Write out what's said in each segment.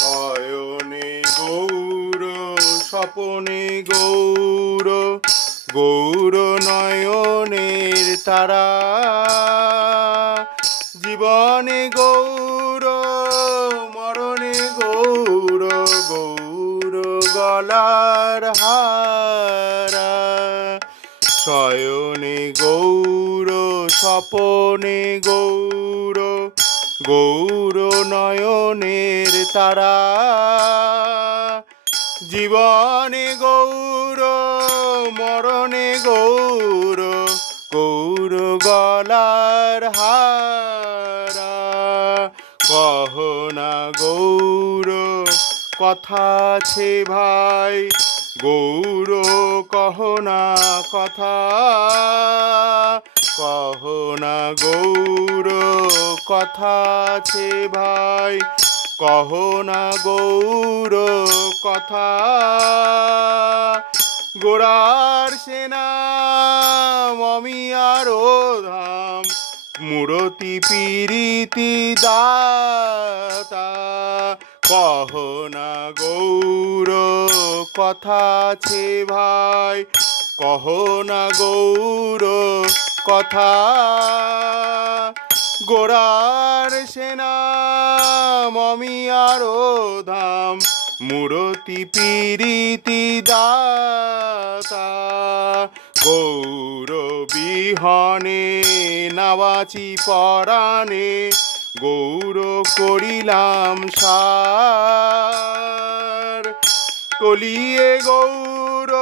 শয়নে গৌর, স্বপনে গৌর গৌর নয়নের তারা। জীবনে গৌর, মরণে গৌর গৌর গলার হারা। শয়নে গৌর, স্বপনে গৌর গৌর নয়নের তারা। জীবনে গৌর, মরণে গৌর গৌর গলার হারা। কহনা গৌর, কথা আছে ভাই, গৌর কহনা কথা। কহনা গৌর, কথা আছে ভাই। কহনা গৌর, কথা। গোড়ার সেনা মমিয়ার ধাম। মূরতি পিরিতি দাতা। কহনা গৌর, কথা আছে ভাই। কহনা গৌর কথা গোড়ার সেনা মমিয়ার ধাম, মূরতি পিরিতি দাতা। গৌর বিহনে নাবাচি পরাণে, গৌর করিলাম সার। কলিয়ে গৌর,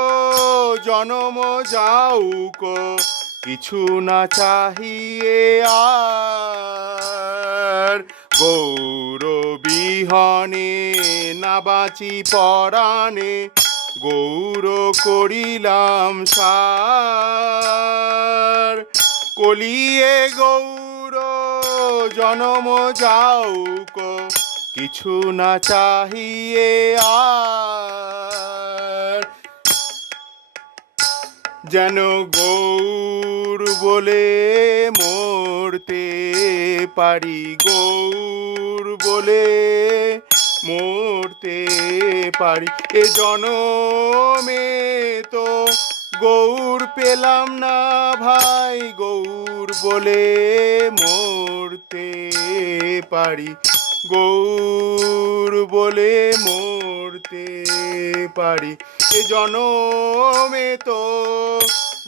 জনম যাউক কিছু না চাহিয়ে আর গৌর বিহনে না বাঁচি পরাণে, গৌর করিলাম সার। কলিয়ে গৌর, জনম যাউক কিছু না চাহিয়ে আর যেন গৌর বলে মরতে পারি, গৌর বলে মরতে পারি। এ জনমে তো গৌর পেলাম না ভাই, গৌর বলে মরতে পারি। গৌর বলে মরতে পারি। এ জনমে তো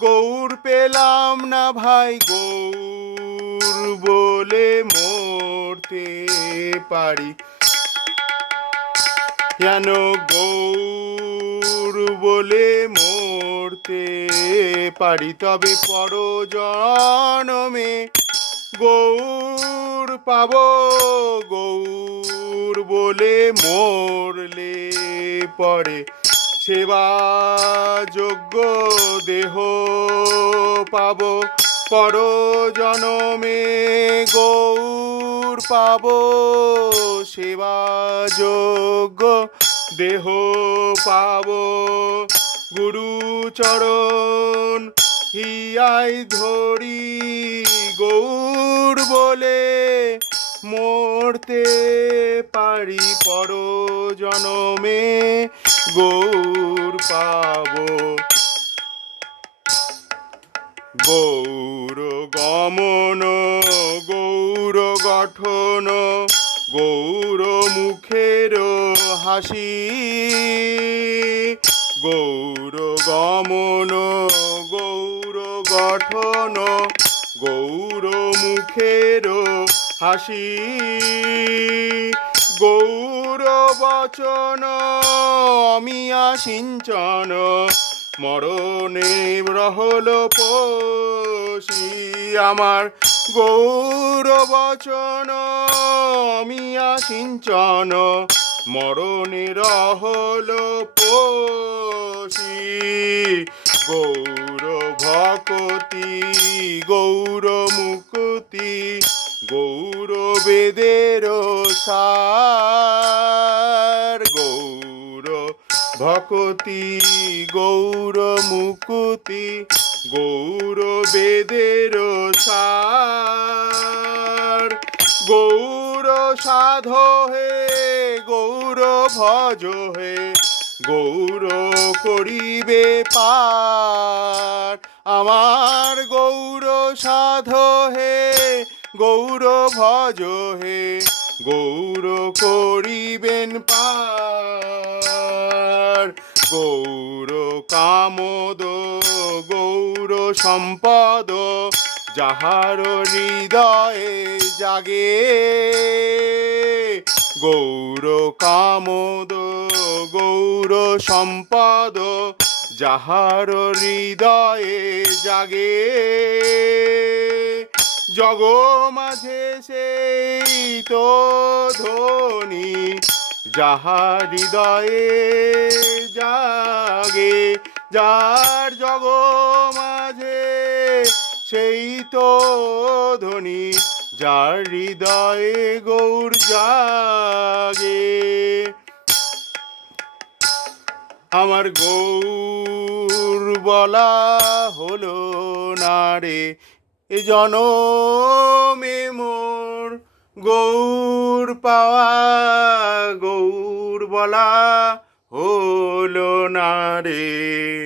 গৌর পেলাম না ভাই, গৌর বলে মরতে পারি। কেন গৌর বলে মরতে পারি? তবে পর জনমে গৌর পাব, গৌর বলে মরলে পরে সেবা যোগ্য দেহ পাব পর জনমে গৌর পাব। সেবা যোগ্য দেহ পাব। গুরুচরণ হিয়াই ধরি গৌর বলে মরতে পারি পর জনমে গৌর পাব। গৌর গমন, গৌর গঠন, গৌর মুখের হাসি। গৌর গমন, গৌর গঠন, গৌর মুখের হাসি, গৌর বচন অমিয়া সিঞ্চন মরণে রহল পশি, আমার গৌর বচন অমিয়া সিঞ্চন মরণে রহল পশি। ভকতি, গৌর মুকুতি, গৌর বেদের সার। গৌর সাধ হে, গৌর ভজ হে, গৌর করিবে পার আমার গৌর সাধ হে, গৌর ভজ হে, গৌর করিবেন পার গৌর কামদ, গৌর সম্পদ, যাহার হৃদয়ে জাগে। গৌর কামদ, গৌর সম্পদ, যাহার হৃদয়ে জাগে। জগ মাঝে সেই তো ধ্বনি যাহার হৃদয়ে জাগে, যার জগ মাঝে, সেই তো ধ্বনি যার হৃদয়ে গৌর জাগে। আমার গৌর বলা হলো না রে, এ জনমে মোর গৌর পাওয়া গৌর বলা হলো না রে।